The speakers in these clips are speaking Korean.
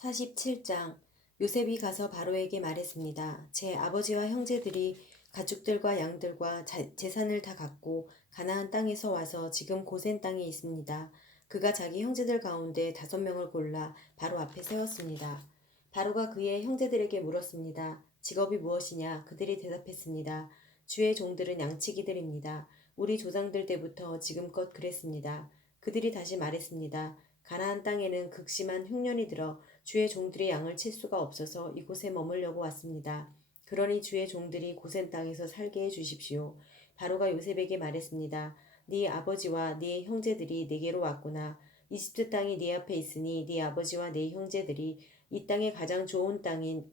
47장. 요셉이 가서 바로에게 말했습니다. 제 아버지와 형제들이 가축들과 양들과 재산을 다 갖고 가나안 땅에서 와서 지금 고센 땅에 있습니다. 그가 자기 형제들 가운데 5명을 골라 바로 앞에 세웠습니다. 바로가 그의 형제들에게 물었습니다. 직업이 무엇이냐? 그들이 대답했습니다. 주의 종들은 양치기들입니다. 우리 조상들 때부터 지금껏 그랬습니다. 그들이 다시 말했습니다. 가나안 땅에는 극심한 흉년이 들어 주의 종들이 양을 칠 수가 없어서 이곳에 머물려고 왔습니다. 그러니 주의 종들이 고센 땅에서 살게 해 주십시오. 바로가 요셉에게 말했습니다. 네 아버지와 네 형제들이 내게로 왔구나. 이집트 땅이 네 앞에 있으니 네 아버지와 네 형제들이 이 땅의 가장 좋은 땅인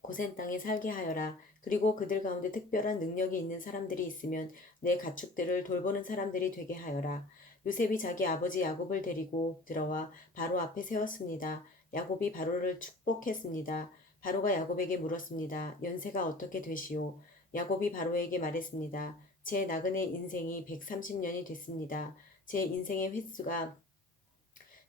고센 땅에 살게 하여라. 그리고 그들 가운데 특별한 능력이 있는 사람들이 있으면 내 가축들을 돌보는 사람들이 되게 하여라. 요셉이 자기 아버지 야곱을 데리고 들어와 바로 앞에 세웠습니다. 야곱이 바로를 축복했습니다. 바로가 야곱에게 물었습니다. 연세가 어떻게 되시오? 야곱이 바로에게 말했습니다. 제 나그네 인생이 130년이 됐습니다. 제 인생의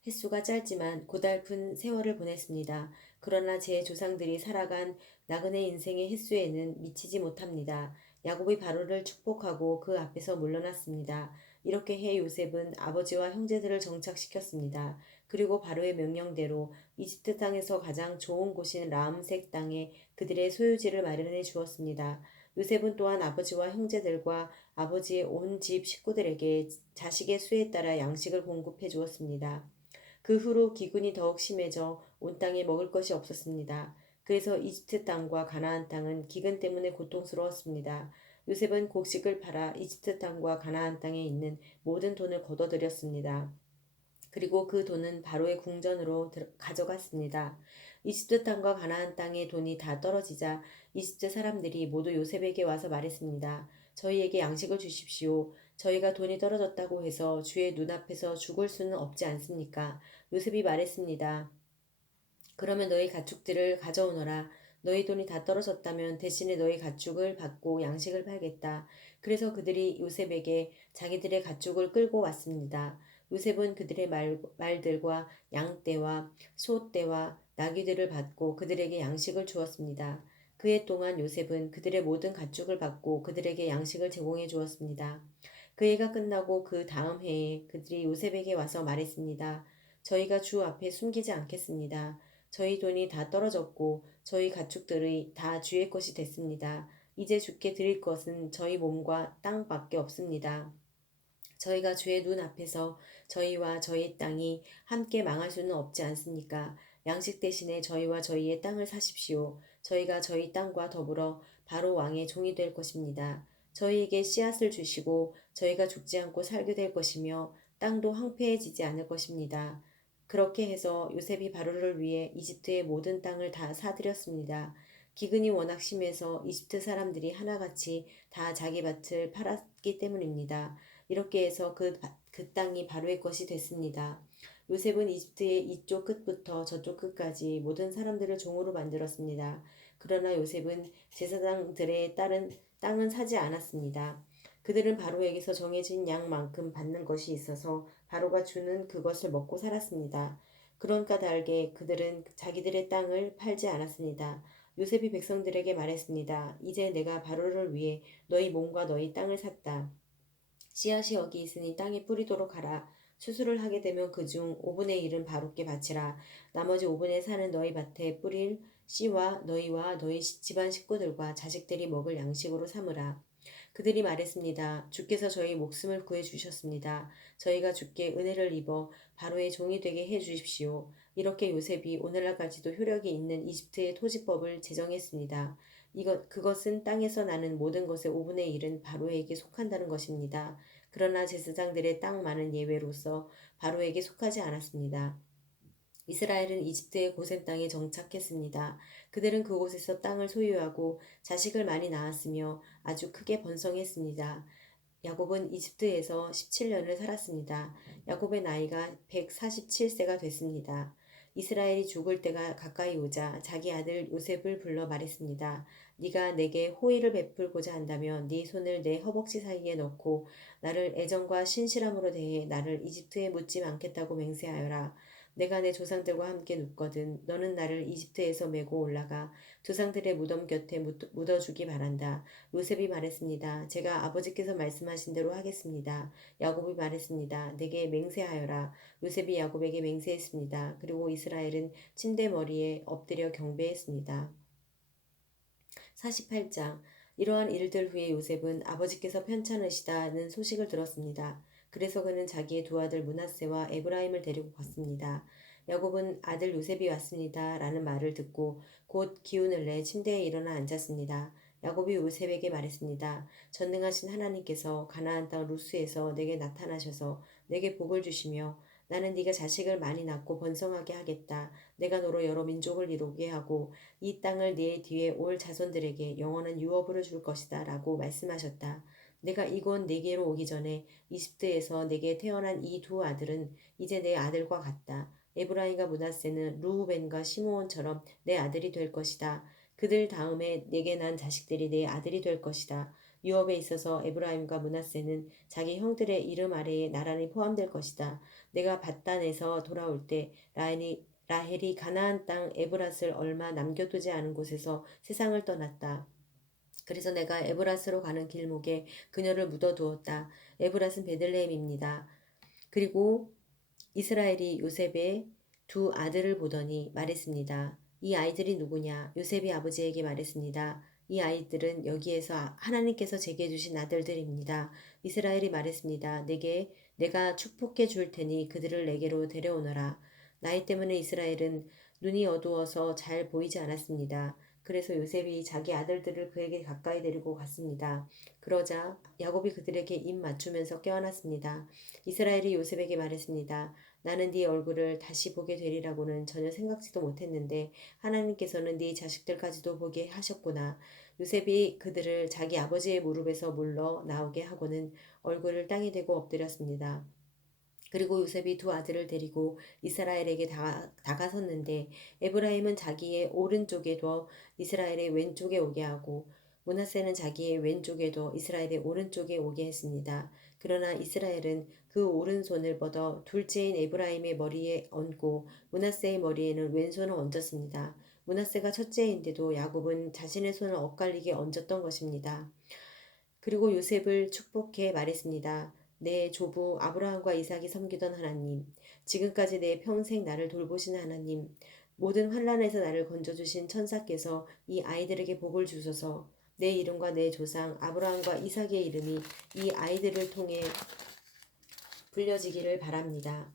횟수가 짧지만 고달픈 세월을 보냈습니다. 그러나 제 조상들이 살아간 나그네 인생의 횟수에는 미치지 못합니다. 야곱이 바로를 축복하고 그 앞에서 물러났습니다. 이렇게 해 요셉은 아버지와 형제들을 정착시켰습니다. 그리고 바로의 명령대로 이집트 땅에서 가장 좋은 곳인 라암색 땅에 그들의 소유지를 마련해 주었습니다. 요셉은 또한 아버지와 형제들과 아버지의 온 집 식구들에게 자식의 수에 따라 양식을 공급해 주었습니다. 그 후로 기근이 더욱 심해져 온 땅에 먹을 것이 없었습니다. 그래서 이집트 땅과 가나안 땅은 기근 때문에 고통스러웠습니다. 요셉은 곡식을 팔아 이집트 땅과 가나안 땅에 있는 모든 돈을 거둬들였습니다. 그리고 그 돈은 바로의 궁전으로 가져갔습니다. 이집트 땅과 가나안 땅의 돈이 다 떨어지자 이집트 사람들이 모두 요셉에게 와서 말했습니다. 저희에게 양식을 주십시오. 저희가 돈이 떨어졌다고 해서 주의 눈앞에서 죽을 수는 없지 않습니까? 요셉이 말했습니다. 그러면 너희 가축들을 가져오너라. 너희 돈이 다 떨어졌다면 대신에 너희 가축을 받고 양식을 팔겠다. 그래서 그들이 요셉에게 자기들의 가축을 끌고 왔습니다. 요셉은 그들의 말들과 양떼와 소떼와 나귀들을 받고 그들에게 양식을 주었습니다. 그해 동안 요셉은 그들의 모든 가축을 받고 그들에게 양식을 제공해 주었습니다. 그 해가 끝나고 그 다음 해에 그들이 요셉에게 와서 말했습니다. 저희가 주 앞에 숨기지 않겠습니다. 저희 돈이 다 떨어졌고 저희 가축들이 다 주의 것이 됐습니다. 이제 주께 드릴 것은 저희 몸과 땅밖에 없습니다. 저희가 주의 눈 앞에서 저희와 저희 땅이 함께 망할 수는 없지 않습니까? 양식 대신에 저희와 저희의 땅을 사십시오. 저희가 저희 땅과 더불어 바로 왕의 종이 될 것입니다. 저희에게 씨앗을 주시고 저희가 죽지 않고 살게 될 것이며 땅도 황폐해지지 않을 것입니다. 그렇게 해서 요셉이 바로를 위해 이집트의 모든 땅을 다 사들였습니다. 기근이 워낙 심해서 이집트 사람들이 하나같이 다 자기 밭을 팔았기 때문입니다. 이렇게 해서 그 땅이 바로의 것이 됐습니다. 요셉은 이집트의 이쪽 끝부터 저쪽 끝까지 모든 사람들을 종으로 만들었습니다. 그러나 요셉은 제사장들의 땅은 사지 않았습니다. 그들은 바로에게서 정해진 양만큼 받는 것이 있어서 바로가 주는 그것을 먹고 살았습니다. 그런 까닭에 그들은 자기들의 땅을 팔지 않았습니다. 요셉이 백성들에게 말했습니다. 이제 내가 바로를 위해 너희 몸과 너희 땅을 샀다. 씨앗이 여기 있으니 땅에 뿌리도록 하라. 추수를 하게 되면 그중 5분의 1은 바로께 바치라. 나머지 5분의 4는 너희 밭에 뿌릴 씨와 너희와 너희 집안 식구들과 자식들이 먹을 양식으로 삼으라. 그들이 말했습니다. 주께서 저희 목숨을 구해 주셨습니다. 저희가 주께 은혜를 입어 바로의 종이 되게 해 주십시오. 이렇게 요셉이 오늘날까지도 효력이 있는 이집트의 토지법을 제정했습니다. 그것은 땅에서 나는 모든 것의 5분의 1은 바로에게 속한다는 것입니다. 그러나 제사장들의 땅 많은 예외로서 바로에게 속하지 않았습니다. 이스라엘은 이집트의 고센 땅에 정착했습니다. 그들은 그곳에서 땅을 소유하고 자식을 많이 낳았으며 아주 크게 번성했습니다. 야곱은 이집트에서 17년을 살았습니다. 야곱의 나이가 147세가 됐습니다. 이스라엘이 죽을 때가 가까이 오자 자기 아들 요셉을 불러 말했습니다. 네가 내게 호의를 베풀고자 한다면 네 손을 내 허벅지 사이에 넣고 나를 애정과 신실함으로 대해 나를 이집트에 묻지 않겠다고 맹세하여라. 내가 내 조상들과 함께 눕거든 너는 나를 이집트에서 메고 올라가 조상들의 무덤 곁에 묻어주기 바란다. 요셉이 말했습니다. 제가 아버지께서 말씀하신 대로 하겠습니다. 야곱이 말했습니다. 내게 맹세하여라. 요셉이 야곱에게 맹세했습니다. 그리고 이스라엘은 침대 머리에 엎드려 경배했습니다. 48장 이러한 일들 후에 요셉은 아버지께서 편찮으시다는 소식을 들었습니다. 그래서 그는 자기의 두 아들 므낫세와 에브라임을 데리고 갔습니다. 야곱은 아들 요셉이 왔습니다. 라는 말을 듣고 곧 기운을 내 침대에 일어나 앉았습니다. 야곱이 요셉에게 말했습니다. 전능하신 하나님께서 가나안 땅 루스에서 내게 나타나셔서 내게 복을 주시며 나는 네가 자식을 많이 낳고 번성하게 하겠다. 내가 너로 여러 민족을 이루게 하고 이 땅을 네 뒤에 올 자손들에게 영원한 유업으로 줄 것이다 라고 말씀하셨다. 내가 이곳 네게로 오기 전에 이집트에서 내게 태어난 이 두 아들은 이제 내 아들과 같다. 에브라임과 므낫세는 르우벤과 시므온처럼 내 아들이 될 것이다. 그들 다음에 내게 난 자식들이 내 아들이 될 것이다. 유업에 있어서 에브라임과 므낫세는 자기 형들의 이름 아래에 나란히 포함될 것이다. 내가 밧단에서 돌아올 때 라헬이 가나안 땅 에브랏을 얼마 남겨두지 않은 곳에서 세상을 떠났다. 그래서 내가 에브랏으로 가는 길목에 그녀를 묻어두었다. 에브랏은 베들레헴입니다. 그리고 이스라엘이 요셉의 두 아들을 보더니 말했습니다. 이 아이들이 누구냐? 요셉이 아버지에게 말했습니다. 이 아이들은 여기에서 하나님께서 제게 주신 아들들입니다. 이스라엘이 말했습니다. 내가 축복해 줄 테니 그들을 내게로 데려오너라. 나이 때문에 이스라엘은 눈이 어두워서 잘 보이지 않았습니다. 그래서 요셉이 자기 아들들을 그에게 가까이 데리고 갔습니다. 그러자 야곱이 그들에게 입 맞추면서 껴안았습니다. 이스라엘이 요셉에게 말했습니다. 나는 네 얼굴을 다시 보게 되리라고는 전혀 생각지도 못했는데 하나님께서는 네 자식들까지도 보게 하셨구나. 요셉이 그들을 자기 아버지의 무릎에서 물러 나오게 하고는 얼굴을 땅에 대고 엎드렸습니다. 그리고 요셉이 두 아들을 데리고 이스라엘에게 다가섰는데 에브라임은 자기의 오른쪽에 둬 이스라엘의 왼쪽에 오게 하고 므낫세는 자기의 왼쪽에 둬 이스라엘의 오른쪽에 오게 했습니다. 그러나 이스라엘은 그 오른손을 뻗어 둘째인 에브라임의 머리에 얹고 므낫세의 머리에는 왼손을 얹었습니다. 므낫세가 첫째인데도 야곱은 자신의 손을 엇갈리게 얹었던 것입니다. 그리고 요셉을 축복해 말했습니다. 내 조부 아브라함과 이삭이 섬기던 하나님, 지금까지 내 평생 나를 돌보신 하나님, 모든 환란에서 나를 건져주신 천사께서 이 아이들에게 복을 주소서. 내 이름과 내 조상 아브라함과 이삭의 이름이 이 아이들을 통해 불려지기를 바랍니다.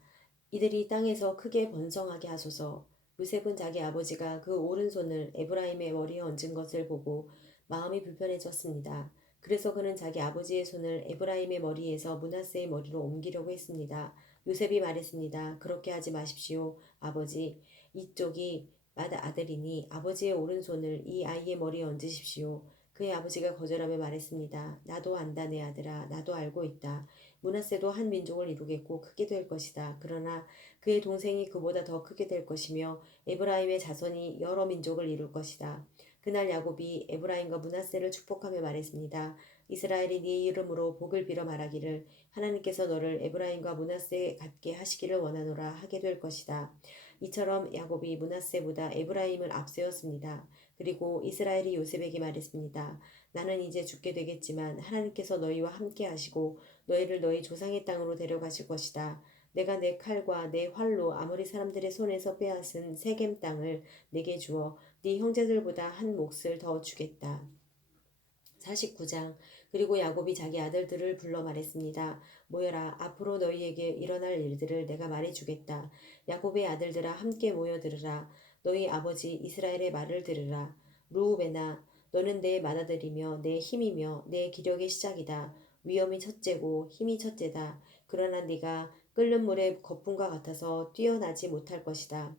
이들이 땅에서 크게 번성하게 하소서. 요셉은 자기 아버지가 그 오른손을 에브라임의 머리에 얹은 것을 보고 마음이 불편해졌습니다. 그래서 그는 자기 아버지의 손을 에브라임의 머리에서 므낫세의 머리로 옮기려고 했습니다. 요셉이 말했습니다. 그렇게 하지 마십시오. 아버지, 이쪽이 아들이니 아버지의 오른손을 이 아이의 머리에 얹으십시오. 그의 아버지가 거절하며 말했습니다. 나도 안다 내 아들아. 나도 알고 있다. 므낫세도 한 민족을 이루겠고 크게 될 것이다. 그러나 그의 동생이 그보다 더 크게 될 것이며 에브라임의 자손이 여러 민족을 이룰 것이다. 그날 야곱이 에브라임과 므낫세를 축복하며 말했습니다. 이스라엘이 네 이름으로 복을 빌어 말하기를 하나님께서 너를 에브라임과 므낫세 같게 하시기를 원하노라 하게 될 것이다. 이처럼 야곱이 므낫세보다 에브라임을 앞세웠습니다. 그리고 이스라엘이 요셉에게 말했습니다. 나는 이제 죽게 되겠지만 하나님께서 너희와 함께 하시고 너희를 너희 조상의 땅으로 데려가실 것이다. 내가 내 칼과 내 활로 아모리 사람들의 손에서 빼앗은 세겜 땅을 내게 주어 네 형제들보다 한 몫을 더 주겠다. 49장 그리고 야곱이 자기 아들들을 불러 말했습니다. 모여라. 앞으로 너희에게 일어날 일들을 내가 말해주겠다. 야곱의 아들들아 함께 모여 들으라. 너희 아버지 이스라엘의 말을 들으라. 루우벤아 너는 내 맏아들이며 내 힘이며 내 기력의 시작이다. 위엄이 첫째고 힘이 첫째다. 그러나 네가 끓는 물의 거품과 같아서 뛰어나지 못할 것이다.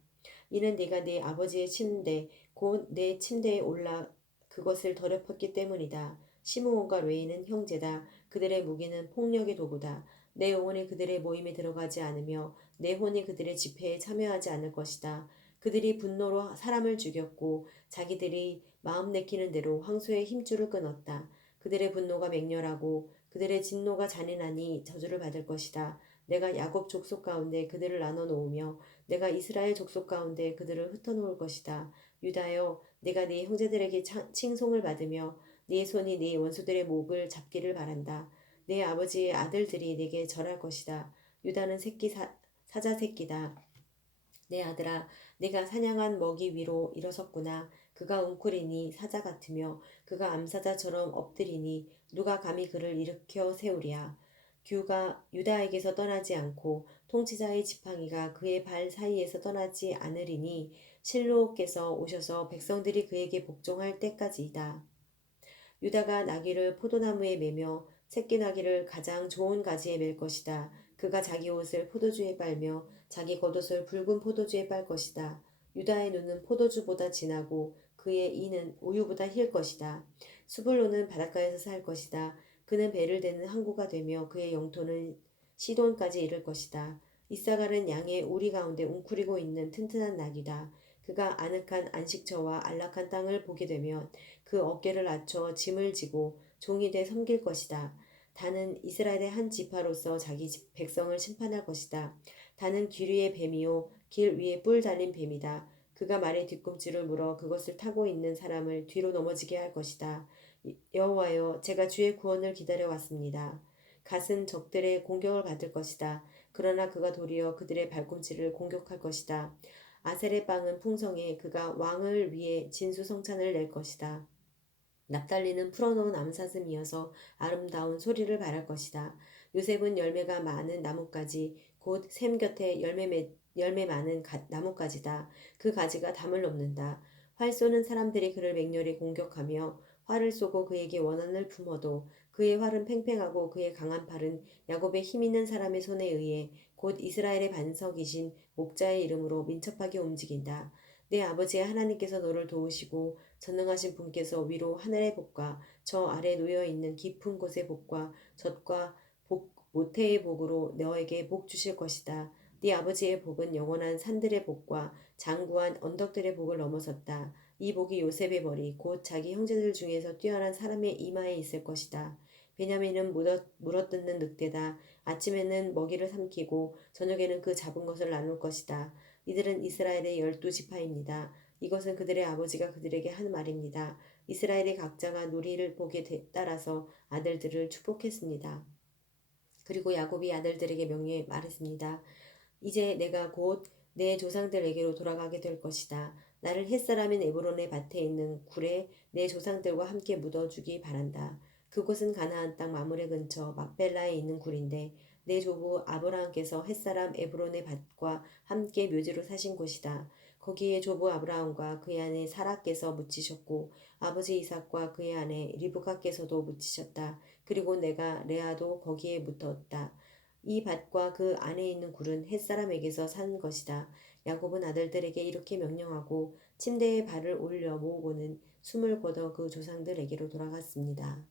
이는 네가 네 아버지의 침대 곧 내 침대에 올라 그것을 더럽혔기 때문이다. 시므온과 레위는 형제다. 그들의 무기는 폭력의 도구다. 내 영혼이 그들의 모임에 들어가지 않으며 내 혼이 그들의 집회에 참여하지 않을 것이다. 그들이 분노로 사람을 죽였고 자기들이 마음 내키는 대로 황소의 힘줄을 끊었다. 그들의 분노가 맹렬하고 그들의 진노가 잔인하니 저주를 받을 것이다. 내가 야곱 족속 가운데 그들을 나눠 놓으며 내가 이스라엘 족속 가운데 그들을 흩어놓을 것이다. 유다여, 내가 네 형제들에게 칭송을 받으며 네 손이 네 원수들의 목을 잡기를 바란다. 내 아버지의 아들들이 내게 절할 것이다. 유다는 사자 새끼다. 내 아들아, 네가 사냥한 먹이 위로 일어섰구나. 그가 웅크리니 사자 같으며 그가 암사자처럼 엎드리니 누가 감히 그를 일으켜 세우랴. 규가 유다에게서 떠나지 않고 통치자의 지팡이가 그의 발 사이에서 떠나지 않으리니 실로께서 오셔서 백성들이 그에게 복종할 때까지이다. 유다가 나귀를 포도나무에 매며 새끼 나귀를 가장 좋은 가지에 맬 것이다. 그가 자기 옷을 포도주에 빨며 자기 겉옷을 붉은 포도주에 빨 것이다. 유다의 눈은 포도주보다 진하고 그의 이는 우유보다 힐 것이다. 수불로는 바닷가에서 살 것이다. 그는 배를 대는 항구가 되며 그의 영토는 시돈까지 이를 것이다. 이사갈은 양의 우리 가운데 웅크리고 있는 튼튼한 나귀다. 그가 아늑한 안식처와 안락한 땅을 보게 되면 그 어깨를 낮춰 짐을 지고 종이 돼 섬길 것이다. 다는 이스라엘의 한 지파로서 자기 백성을 심판할 것이다. 다는 길 위의 뱀이요 길 위에 뿔 달린 뱀이다. 그가 말의 뒤꿈치를 물어 그것을 타고 있는 사람을 뒤로 넘어지게 할 것이다. 여호와여, 제가 주의 구원을 기다려 왔습니다. 갓은 적들의 공격을 받을 것이다. 그러나 그가 도리어 그들의 발꿈치를 공격할 것이다. 아셀의 빵은 풍성해 그가 왕을 위해 진수성찬을 낼 것이다. 납달리는 풀어놓은 암사슴이어서 아름다운 소리를 발할 것이다. 요셉은 열매가 많은 나뭇가지 곧 샘 곁에 열매 많은 나뭇가지다. 그 가지가 담을 넘는다. 활 쏘는 사람들이 그를 맹렬히 공격하며 활을 쏘고 그에게 원한을 품어도 그의 활은 팽팽하고 그의 강한 팔은 야곱의 힘 있는 사람의 손에 의해 곧 이스라엘의 반석이신 목자의 이름으로 민첩하게 움직인다. 내 아버지의 하나님께서 너를 도우시고 전능하신 분께서 위로 하늘의 복과 저 아래 놓여 있는 깊은 곳의 복과 젖과 모태의 복으로 너에게 복 주실 것이다. 네 아버지의 복은 영원한 산들의 복과 장구한 언덕들의 복을 넘어섰다. 이 복이 요셉의 머리 곧 자기 형제들 중에서 뛰어난 사람의 이마에 있을 것이다. 베냐민은 물어뜯는 늑대다. 아침에는 먹이를 삼키고 저녁에는 그 잡은 것을 나눌 것이다. 이들은 이스라엘의 12지파입니다. 이것은 그들의 아버지가 그들에게 한 말입니다. 이스라엘의 각자가 누리를 복에 따라서 아들들을 축복했습니다. 그리고 야곱이 아들들에게 명령해 말했습니다. 이제 내가 곧 내 조상들에게로 돌아가게 될 것이다. 나를 햇사람인 에브론의 밭에 있는 굴에 내 조상들과 함께 묻어주기 바란다. 그곳은 가나안 땅 마므레 근처 막벨라에 있는 굴인데 내 조부 아브라함께서 햇사람 에브론의 밭과 함께 묘지로 사신 곳이다. 거기에 조부 아브라함과 그의 아내 사라께서 묻히셨고 아버지 이삭과 그의 아내 리브가께서도 묻히셨다. 그리고 내가 레아도 거기에 묻었다. 이 밭과 그 안에 있는 굴은 햇사람에게서 산 것이다. 야곱은 아들들에게 이렇게 명령하고 침대에 발을 올려 모으고는 숨을 거둬 그 조상들에게로 돌아갔습니다.